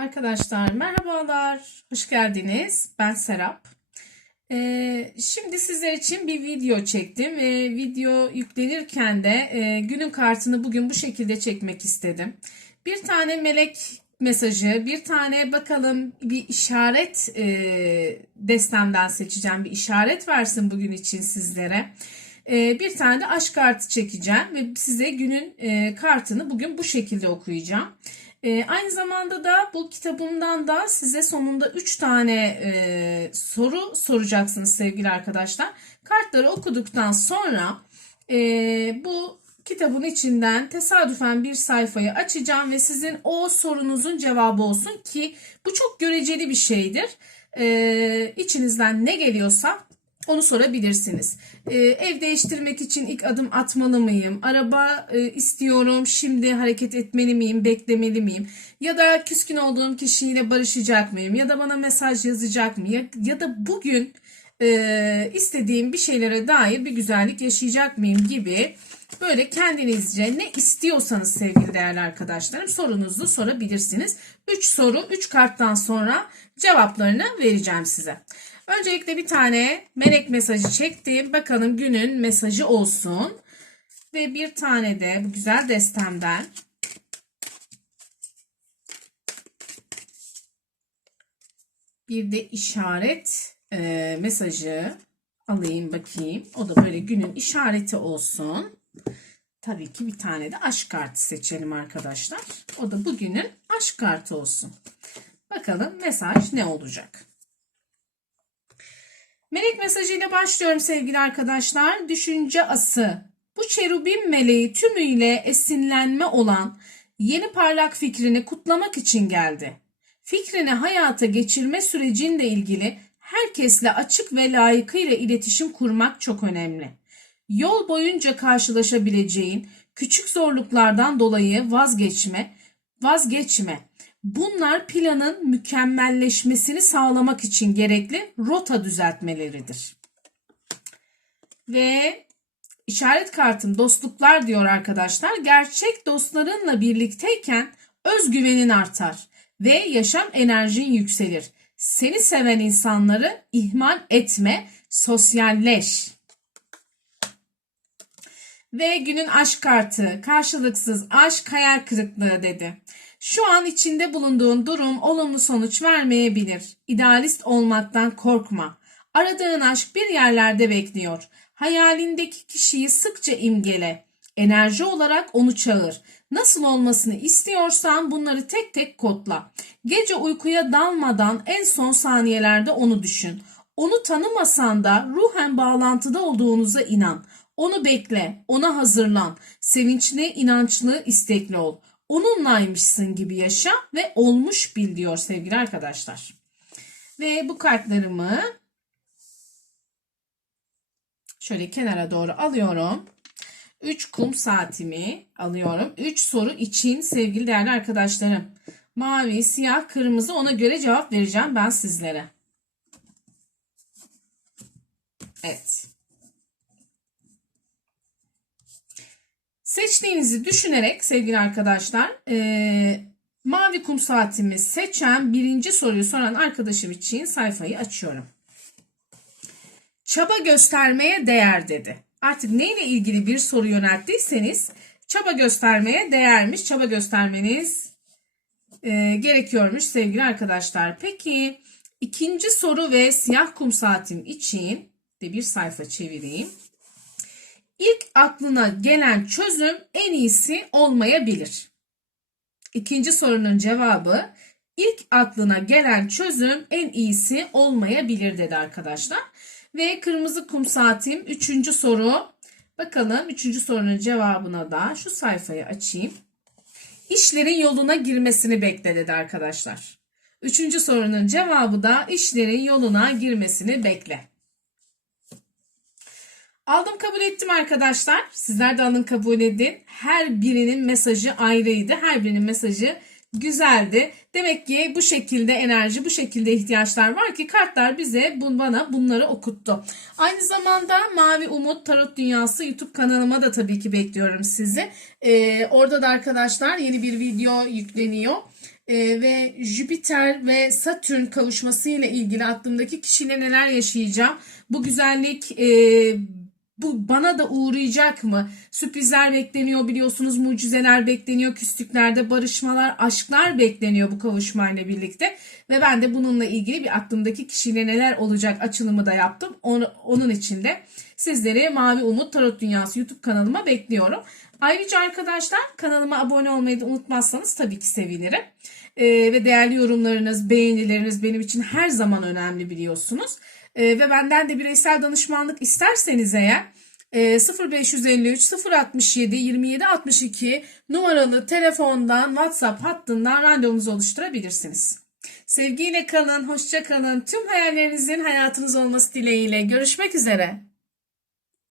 Arkadaşlar merhabalar, hoş geldiniz. Ben Serap. Ee, şimdi sizler için bir video çektim ve video yüklenirken de e, günün kartını bugün bu şekilde çekmek istedim. Bir tane melek mesajı, bir tane bakalım bir işaret e, destemden seçeceğim. Bir işaret versin bugün için sizlere. E, bir tane de aşk kartı çekeceğim ve size günün e, kartını bugün bu şekilde okuyacağım. E, aynı zamanda da bu kitabımdan da size sonunda 3 tane e, soru soracaksınız sevgili arkadaşlar. Kartları okuduktan sonra e, bu kitabın içinden tesadüfen bir sayfayı açacağım ve sizin o sorunuzun cevabı olsun ki bu çok göreceli bir şeydir. E, içinizden ne geliyorsa onu sorabilirsiniz. Ee, ev değiştirmek için ilk adım atmalı mıyım? Araba e, istiyorum, şimdi hareket etmeli miyim, beklemeli miyim? Ya da küskün olduğum kişiyle barışacak mıyım? Ya da bana mesaj yazacak mı? Ya, ya da bugün e, istediğim bir şeylere dair bir güzellik yaşayacak mıyım gibi böyle kendinizce ne istiyorsanız sevgili değerli arkadaşlarım sorunuzu sorabilirsiniz. 3 soru 3 karttan sonra cevaplarını vereceğim size. Öncelikle bir tane melek mesajı çektim. Bakalım günün mesajı olsun. Ve bir tane de bu güzel destemden bir de işaret e, mesajı alayım bakayım. O da böyle günün işareti olsun. Tabii ki bir tane de aşk kartı seçelim arkadaşlar. O da bugünün aşk kartı olsun. Bakalım mesaj ne olacak? Melek mesajıyla başlıyorum sevgili arkadaşlar. Düşünce ası. Bu çerubim meleği tümüyle esinlenme olan yeni parlak fikrini kutlamak için geldi. Fikrini hayata geçirme sürecinle ilgili herkesle açık ve layıkıyla iletişim kurmak çok önemli. Yol boyunca karşılaşabileceğin küçük zorluklardan dolayı vazgeçme, vazgeçme Bunlar planın mükemmelleşmesini sağlamak için gerekli rota düzeltmeleridir. Ve işaret kartım dostluklar diyor arkadaşlar. Gerçek dostlarınla birlikteyken özgüvenin artar ve yaşam enerjin yükselir. Seni seven insanları ihmal etme, sosyalleş. Ve günün aşk kartı karşılıksız aşk hayal kırıklığı dedi. Şu an içinde bulunduğun durum olumlu sonuç vermeyebilir. İdealist olmaktan korkma. Aradığın aşk bir yerlerde bekliyor. Hayalindeki kişiyi sıkça imgele. Enerji olarak onu çağır. Nasıl olmasını istiyorsan bunları tek tek kodla. Gece uykuya dalmadan en son saniyelerde onu düşün. Onu tanımasan da ruhen bağlantıda olduğunuza inan. Onu bekle, ona hazırlan. Sevinçli, inançlı, istekli ol onunlaymışsın gibi yaşa ve olmuş bil diyor sevgili arkadaşlar. Ve bu kartlarımı şöyle kenara doğru alıyorum. 3 kum saatimi alıyorum. 3 soru için sevgili değerli arkadaşlarım. Mavi, siyah, kırmızı ona göre cevap vereceğim ben sizlere. Evet. Seçtiğinizi düşünerek sevgili arkadaşlar e, mavi kum saatimi seçen birinci soruyu soran arkadaşım için sayfayı açıyorum. Çaba göstermeye değer dedi. Artık neyle ilgili bir soru yönelttiyseniz çaba göstermeye değermiş. Çaba göstermeniz e, gerekiyormuş sevgili arkadaşlar. Peki ikinci soru ve siyah kum saatim için de bir sayfa çevireyim. İlk aklına gelen çözüm en iyisi olmayabilir. İkinci sorunun cevabı ilk aklına gelen çözüm en iyisi olmayabilir dedi arkadaşlar. Ve kırmızı kum saatim üçüncü soru. Bakalım üçüncü sorunun cevabına da şu sayfayı açayım. İşlerin yoluna girmesini bekle dedi arkadaşlar. Üçüncü sorunun cevabı da işlerin yoluna girmesini bekle. Aldım kabul ettim arkadaşlar. Sizler de alın kabul edin. Her birinin mesajı ayrıydı. Her birinin mesajı güzeldi. Demek ki bu şekilde enerji, bu şekilde ihtiyaçlar var ki kartlar bize bana bunları okuttu. Aynı zamanda Mavi Umut Tarot Dünyası YouTube kanalıma da tabii ki bekliyorum sizi. Ee, orada da arkadaşlar yeni bir video yükleniyor. Ee, ve Jüpiter ve Satürn kavuşması ile ilgili aklımdaki kişiyle neler yaşayacağım. Bu güzellik e, bu bana da uğrayacak mı? Sürprizler bekleniyor biliyorsunuz mucizeler bekleniyor küslüklerde barışmalar aşklar bekleniyor bu kavuşmayla birlikte ve ben de bununla ilgili bir aklımdaki kişiyle neler olacak açılımı da yaptım Onu, onun için de sizleri Mavi Umut Tarot Dünyası YouTube kanalıma bekliyorum. Ayrıca arkadaşlar kanalıma abone olmayı da unutmazsanız tabii ki sevinirim. Ee, ve değerli yorumlarınız, beğenileriniz benim için her zaman önemli biliyorsunuz. Ee, ve benden de bireysel danışmanlık isterseniz eğer e, 0553 067 27 62 numaralı telefondan WhatsApp hattından randevunuzu oluşturabilirsiniz. Sevgiyle kalın, hoşça kalın. Tüm hayallerinizin hayatınız olması dileğiyle. Görüşmek üzere.